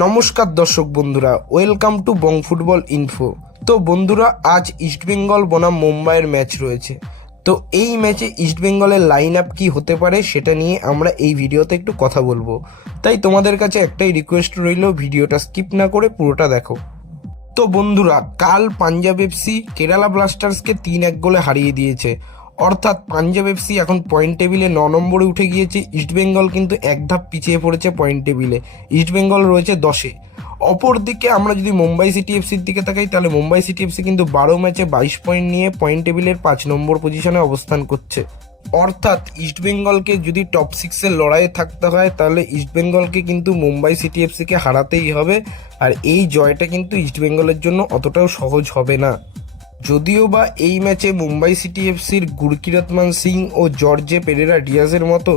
নমস্কার দর্শক বন্ধুরা welcome to Bong football info তো বন্ধুরা, আজ ইস্টবেঙ্গল বনাম মুম্বাইয়ের ম্যাচ রয়েছে। তো এই ম্যাচে ইস্টবেঙ্গলের লাইন আপ কী হতে পারে সেটা নিয়ে আমরা এই ভিডিওতে একটু কথা বলব। তাই তোমাদের কাছে একটাই রিকোয়েস্ট রইল, ভিডিওটা স্কিপ না করে পুরোটা দেখো। তো বন্ধুরা, কাল পাঞ্জাব এফসি কেরালা ব্লাস্টার্সকে তিন এক গোলে হারিয়ে দিয়েছে। অর্থাৎ পাঞ্জাব এফসি এখন পয়েন্ট টেবিলে ন নম্বরে উঠে গিয়েছে। ইস্টবেঙ্গল কিন্তু এক ধাপ পিছিয়ে পড়েছে পয়েন্ট টেবিলে ইস্টবেঙ্গল রয়েছে দশে। অপরদিকে আমরা যদি মুম্বাই সিটি এফসির দিকে তাকাই, তাহলে মুম্বাই সিটি এফসি কিন্তু বারো ম্যাচে বাইশ পয়েন্ট নিয়ে পয়েন্ট টেবিলের পাঁচ নম্বর পজিশনে অবস্থান করছে। অর্থাৎ ইস্টবেঙ্গলকে যদি টপ সিক্সের লড়াইয়ে থাকতে হয়, তাহলে ইস্টবেঙ্গলকে কিন্তু মুম্বাই সিটি এফসিকে হারাতেই হবে। আর এই জয়টা কিন্তু ইস্টবেঙ্গলের জন্য অতটাও সহজ হবে না। যদিও বা এই ম্যাচে মুম্বাই সিটি এফসির গুরকিরতমান সিং ও জর্জে পেরেরা ডিয়াজের মতো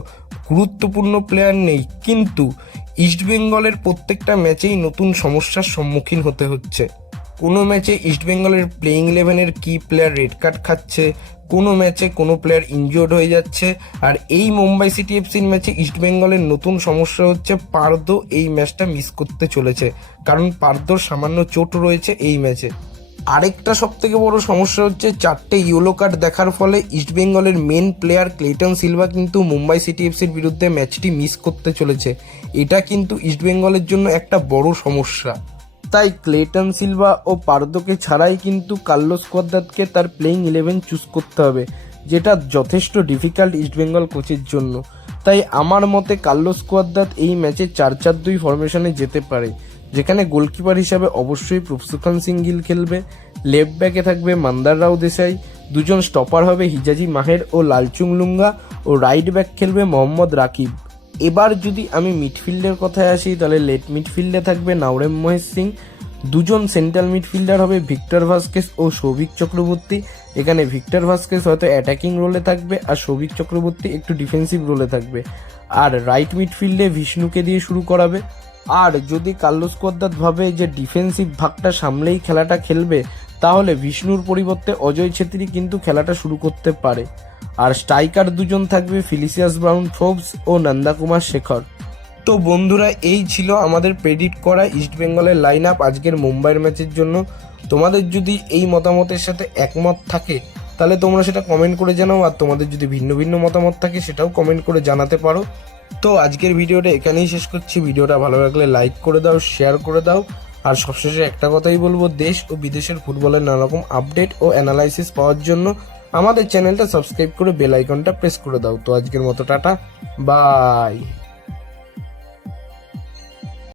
গুরুত্বপূর্ণ প্লেয়ার নেই, কিন্তু ইস্টবেঙ্গলের প্রত্যেকটা ম্যাচেই নতুন সমস্যার সম্মুখীন হতে হচ্ছে। কোনো ম্যাচে ইস্টবেঙ্গলের প্লেইং ইলেভেনের কি প্লেয়ার রেড কার্ড খাচ্ছে, কোনো ম্যাচে কোনো প্লেয়ার ইনজিওর্ড হয়ে যাচ্ছে, আর এই মুম্বাই সিটি এফসির ম্যাচে ইস্টবেঙ্গলের নতুন সমস্যা হচ্ছে পার্দো এই ম্যাচটা মিস করতে চলেছে, কারণ পার্দোর সামান্য চোট রয়েছে এই ম্যাচে। আরেকটা সব থেকে বড় সমস্যা হচ্ছে চারটে ইয়েলো কার্ড দেখার ফলে ইস্টবেঙ্গলের মেন প্লেয়ার ক্লেটন সিলভা কিন্তু মুম্বাই সিটি এফসির বিরুদ্ধে ম্যাচটি মিস করতে চলেছে। এটা কিন্তু ইস্টবেঙ্গলের জন্য একটা বড় সমস্যা। তাই ক্লেটন সিলভা ও পার্দোকে ছাড়াই কিন্তু কার্লোস কোয়াদ্রাতকে তার প্লেইং ইলেভেন চুজ করতে হবে, যেটা যথেষ্ট ডিফিকাল্ট ইস্টবেঙ্গল কোচের জন্য। তাই আমার মতে কার্লোস কোয়াদ্রাত এই ম্যাচে চার চার দুই ফরমেশনে যেতে পারে। যেখানে গোলকিপার হিসাবে অবশ্যই প্রফসুখান সিং গিল খেলবে লেফট ব্যাকে থাকবে মান্দার রাও দেশাই, দুজন স্টপার হবে হিজাজি মাহের ও লালচুং লুঙ্গা ও রাইট ব্যাক খেলবে মোহাম্মদ রাকিব। এবার যদি আমি মিডফিল্ডের কথায় আসি, তাহলে লেট মিডফিল্ডে থাকবে নাওরেম মহেশ সিং। দুজন সেন্ট্রাল মিডফিল্ডার হবে ভিক্টর ভাস্কেস ও সৌভিক চক্রবর্তী। এখানে ভিক্টর ভাস্কেস হয়তো অ্যাটাকিং রোলে থাকবে আর সৌভিক চক্রবর্তী একটু ডিফেন্সিভ রোলে থাকবে। আর রাইট মিডফিল্ডে বিষ্ণুকে দিয়ে শুরু করাবে। আর যদি কার্লোস কোদ্দাত ভাবে যে ডিফেন্সিভ ভাগটা সামলেই খেলাটা খেলবে, তাহলে বিষ্ণুর পরিবর্তে অজয় ছেত্রী কিন্তু খেলাটা শুরু করতে পারে। আর স্ট্রাইকার দুজন থাকবে ফিলিসিয়াস ব্রাউন ফোবস ও নন্দাকুমার শেখর। তো বন্ধুরা, এই ছিল আমাদের প্রেডিক্ট করা ইস্টবেঙ্গলের লাইন আপ আজকের মুম্বাইয়ের ম্যাচের জন্য। তোমাদের যদি এই মতামতের সাথে একমত থাকে, তাহলে তোমরা সেটা কমেন্ট করে জানাও। আর তোমাদের যদি ভিন্ন ভিন্ন মতামত থাকে, সেটাও কমেন্ট করে জানাতে পারো। তো আজকের ভিডিওটা এখানেই শেষ করছি। ভিডিওটা ভালো লাগলে লাইক করে দাও শেয়ার করে দাও। আর সবশেষে একটা কথাই বলব, দেশ ও বিদেশের ফুটবলের নানা রকম আপডেট ও অ্যানালাইসিস পাওয়ার জন্য আমাদের চ্যানেলটা সাবস্ক্রাইব করে বেল আইকনটা প্রেস করে দাও। তো আজকের মতো টাটা বাই